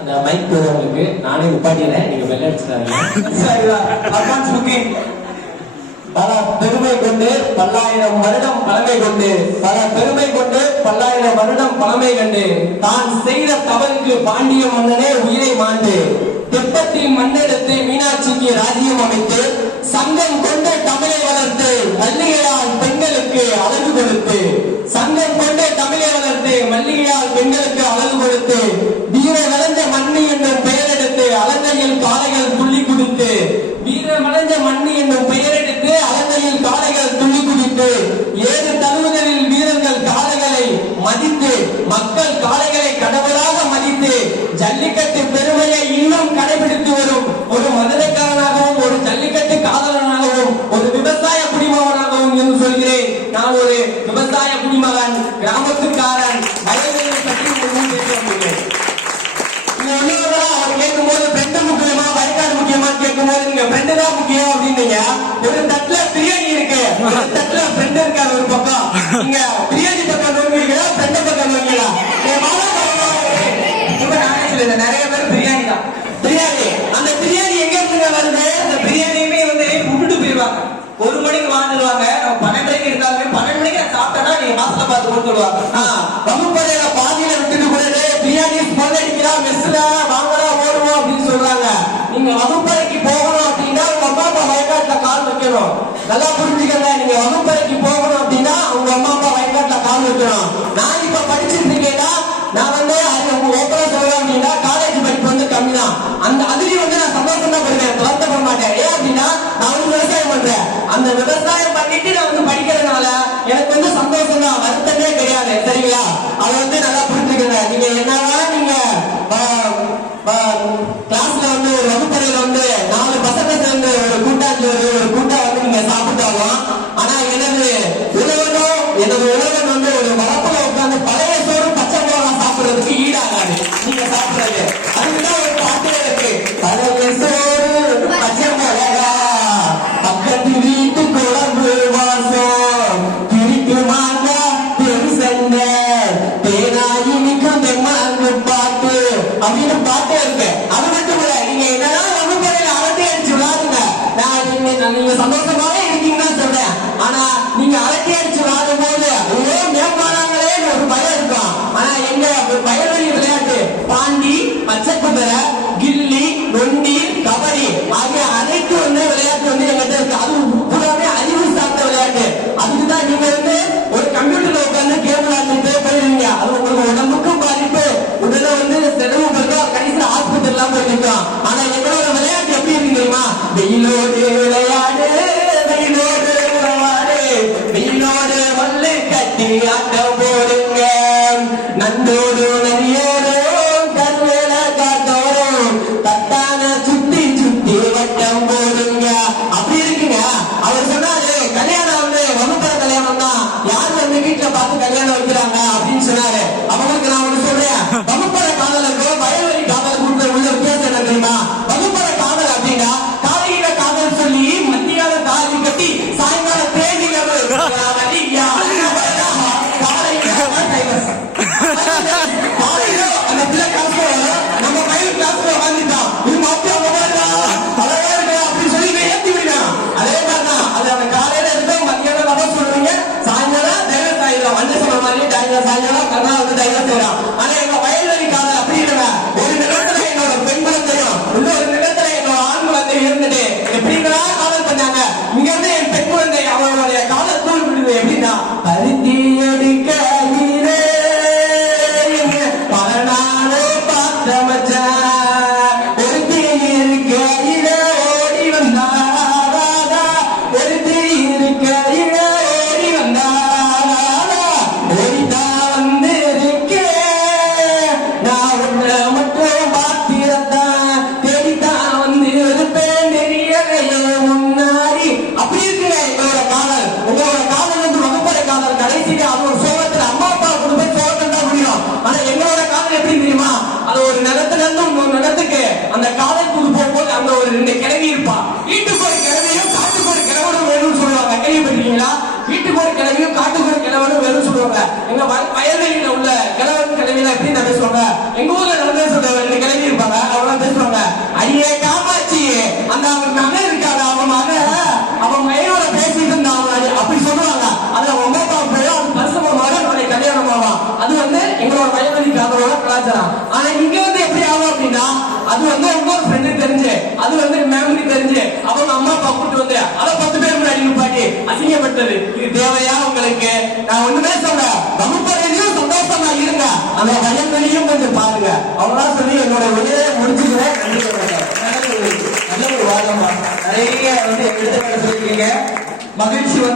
அந்த மைக் உங்களுக்கு நானே நிப்பாட்டிடுறேன், நீங்க பெல் அடிச்சுட்டாங்க. பல பெருமை கொண்டு பல்லாயிரம் வருடம் பழமை கொண்டு பழமை கண்டு தான் செய்த தவறுக்கு பாண்டிய மன்னனே உயிரை மாண்டு தெப்பத்தில் மண்ணெடுத்து மீனாட்சிக்கு ராஜ்யம் அமைத்து சங்கம் கொண்டு தமிழை வளர்த்து மல்லிகையால் பெண்களுக்கு அழகு கொடுத்து வீர வளர்ந்த மண்ணு என்னும் பெயரெடுத்து அலங்கையில் காளைகள் துள்ளி குதித்து ஏழு தழுவுகளில் வீரர்கள் காளைகளை மதித்து மக்கள் காளைகளை கடவுளாக மதித்து ஜல்லிக்கட்டு பெருமையை இன்னும் கடைபிடித்து வரும் ஒரு மதுரைக்காரனாகவும் ஒரு ஜல்லிக்கட்டு காதலனாகவும் ஒரு விவசாய குடிமகனாகவும் என்று சொல்கிறேன். நான் ஒரு விவசாய குடிமகன், கிராமத்துக்காரன், வயதினை பற்றி அவர் கேட்கும் போது ஃப்ரெண்டு முக்கியமா வயக்காடு முக்கியமான்னு கேட்கும் போது நீங்க ஃப்ரெண்டு தான் முக்கியம் அப்படின்னீங்க. ஒரு தட்டுல பிரியாணி இருக்கு, ஒரு தட்டுல ஃப்ரெண்டு இருக்காரு. ஒரு பக்கம் நீங்க பிரியாணி பக்கம் நோங்குவீங்களா, ஃப்ரெண்டு பக்கம் நோங்குவீங்களா? நிறைய பேர் பிரியாணி தான். பிரியாணி, அந்த பிரியாணி எங்க இருந்து வருது? அந்த பிரியாணியுமே வந்து விட்டுட்டு போயிருவாங்க. 1 மணிக்கு வாங்கிடுவாங்க, 12 மணிக்கு இருக்காங்க. 12 மணிக்கு சாப்பிட்டா நீங்க மாசத்தை பார்த்து கொண்டு வருவாங்க. வகுப்பறையில பாதியில விட்டுட்டு போயிட்டு பிரியாணி ஸ்மெல் அடிக்கிறா, மெஸ்ல வாங்கலாம் ஓடுவோம் அப்படின்னு சொல்றாங்க. நீங்க வகுப்பறைக்கு போகணும் அப்படின்னா உங்க அம்மா அப்பா வயக்காட்டுல கால் வைக்கணும். நல்லா புரிஞ்சுக்கங்க, நீங்க வகுப்பறைக்கு போகணும் அப்படின்னா உங்க அம்மா அப்பா வயக்காட்டுல கால் வைக்கணும். நான் இப்ப படிச்சுட்டு இருக்கேன்னா நான் வந்து ஓப்பனா சொல்றேன் அப்படின்னா காலேஜ் படிப்பு வந்து கம்மி தான். அந்த அதுலயும் வந்து நான் சந்தோஷம் தான் படுவேன், வருத்தப்பட மாட்டேன். ஏன் அப்படின்னா நான் வந்து விவசாயம் பண்றேன். அந்த விவசாயம் பண்ணிட்டு நான் வந்து படிக்கிறதுனால எனக்கு வந்து சந்தோஷம் தான், வருத்தமே கிடையாது. சரிங்களா? அதை வந்து நல்லா புரிஞ்சுக்கங்க. நீங்க என்னதான் நீங்க கிளாஸ்ல வந்து ஒரு வகுப்பறையில வந்து 4 பசங்க சேர்ந்து ஒரு கூட்டாஞ்சோறு ஒரு கூட்டா வந்து நீங்க சாப்பிட்டாலும், ஆனா எனது உழவன் வந்து ஒரு வளப்புல உட்காந்து பழைய சோறு பச்சை மிளகா சாப்பிடுறதுக்கு ஈடாகாது. நீங்க சாப்பிடுறது அதுக்குதான் ஒரு பாட்டு இருக்கு. பழைய சோறு பச்சை மிளகா பக்கத்து வீட்டு குழம்பு வாசம் திருட்டு மாங்கா தெரு சண்டை தேனாயினிக்கும் தெம்மாங்கு பாட்டு அப்படின்னு பாட்டே இருக்கு. அது மட்டும் இல்ல, நீங்க என்னதான் வகுப்பறையில அரட்டை அடிச்சு விளாடுங்க, நீங்க சந்தோஷமாவே இருக்கீங்கன்னா சொல்றேன். ஆனா நீங்க அரட்டை அடிச்சு விளாடும் போது மேம்பாடாங்களே ஒரு பயம் இருக்கும். ஆனா எங்க வயல்வெளி விளையாட்டு பாண்டி, பச்சை குதிரை, கில்லி, நொண்டி, கபடி ஆகிய அனைத்து வந்து விளையாட்டு வந்து எங்கிட்ட இருக்கு. அது கூடவே அறிவு சார்ந்த விளையாட்டு. அதுக்குதான் நீங்க வந்து ஒரு கம்ப்யூட்டர்ல உட்கார்ந்து கேம் விளையாண்டுட்டே போயிருவீங்க. அது உங்களுக்கு உடம்புக்கும் பாதிப்பு, உடல வந்து செலவு பண்ணா கடைசியில் ஆஸ்பத்திரி எல்லாம் போயிருக்கோம். ஆனா எங்களோட விளையாட்டு எப்படி இருக்கு தெரியுமா? வெயிலோடு விளையாடு, வெயிலோடு விளையாடு, வெயிலோடு வல்லு கட்டி ஆட்டம் போடுங்க, நண்டோடு நரியோடும் கருவேல காத்தோடும் தட்டான சுத்தி சுத்தி வட்டம் போடுங்க. அப்படி இருக்குங்க. அவர் சொன்னாரு, கல்யாணம் வந்து வகுப்பறை கல்யாணம் தான், யாரு வந்து வீட்டுல பார்த்து கல்யாணம் வைக்கிறாங்க அப்படின்னு சொன்னாரு. அவங்களுக்கு நான் ஒண்ணு சொல்றேன், வகுப்பறை காதலுக்கும் வயல்வெளி காதலுக்கு உள்ள வித்தியாசம் என்ன தெரியுமா? வகுப்பறை காதல் அப்படின்னா காலையில காதல் சொல்லி மத்தியால தாலி கட்டி சாயங்கால தேதி அந்த பிள்ளை காசு நம்ம கையில கிளாஸ்ல வாங்கிட்டான், இது மாத்தி அழகா இருக்கா அப்படின்னு சொல்லி ஏத்தி விடலாம். அதே மாதிரிதான் அது அந்த காலையில இருந்து மத்தியானம் நம்ம சொல்றீங்க, சாயங்காலம் தைலம் சாயிடும். வந்து சொன்ன மாதிரி சாயங்காலம் கண்ணா வந்து தைலம் செய்யலாம். ஆனா எங்க வயல்வெளி காதல் அப்படி இல்லை. ஒரு நிலத்துல என்னோட பெண் குழந்தையும் இன்னொரு நிலத்துல என்னோட ஆண் குழந்தையும் இருந்துட்டு எப்படிங்களா காதல் பண்ணாங்க. இங்க இருந்து என் பெண் குழந்தை அவளுடைய காதல் தூள் விடுது. எப்படின்னா பருத்தி எடுக்க அந்த காதல் கூடு போகும்போது அங்க ஒரு 2 கிழவி இருப்பா. வீட்டுக்கு ஒரு கிழவியும் காட்டுக்கு ஒரு கிழவனும் வேணும்னு சொல்லுவாங்க. கேள்விப்பட்டிருக்கீங்களா? வீட்டுக்கு ஒரு கிழவியும் காட்டுக்கு ஒரு கிழவனு வெறும் சொல்லுவாங்க. எங்க வயல்வெளியில உள்ள கிழவன் கிழவியில எப்படி நான் பேசுவாங்க. எங்க ஊர்ல நடந்தே சொல்லுவாங்க, 2 கிழவி இருப்பாங்க, அவங்க பேசுவாங்க, அடியே காமாட்சி, அந்த அவன் மகன் இருக்காங்க, அவன் மகன் அவன் மையோட பேசிட்டு இருந்தான் அப்படி சொல்லுவாங்க. அது அவங்க அம்மா அப்பா போய் அது பரிசமமாக நாளைக்கு கல்யாணம் ஆகும். அது வந்து எங்களோட வயல்வெளி காதலோட கலாச்சாரம். ஆனா இங்க வந்து எப்படி ஆகும் அப்படின்னா, அது வந்து உங்க ஃப்ரெண்டு தெரிஞ்சு, அது வந்து மேமுக்கு தெரிஞ்சு, அவங்க அம்மா அப்பா கூட்டு வந்து அதை 10 பேர் முன்னாடி நிப்பாட்டி அசிங்கப்பட்டது. இது தேவையா உங்களுக்கு? நான் ஒண்ணுமே சொல்ல, வகுப்பறையிலையும் சந்தோஷமா இருங்க, அந்த வயல்வெளியும் கொஞ்சம் பாருங்க. அவ்வளவுதான் சொல்லி என்னோட உரையை முடிச்சுக்கிறேன். நல்ல ஒரு வாதமா நிறைய வந்து எடுத்துக்காட்டு சொல்லிருக்கீங்க. மகிழ்ச்சி.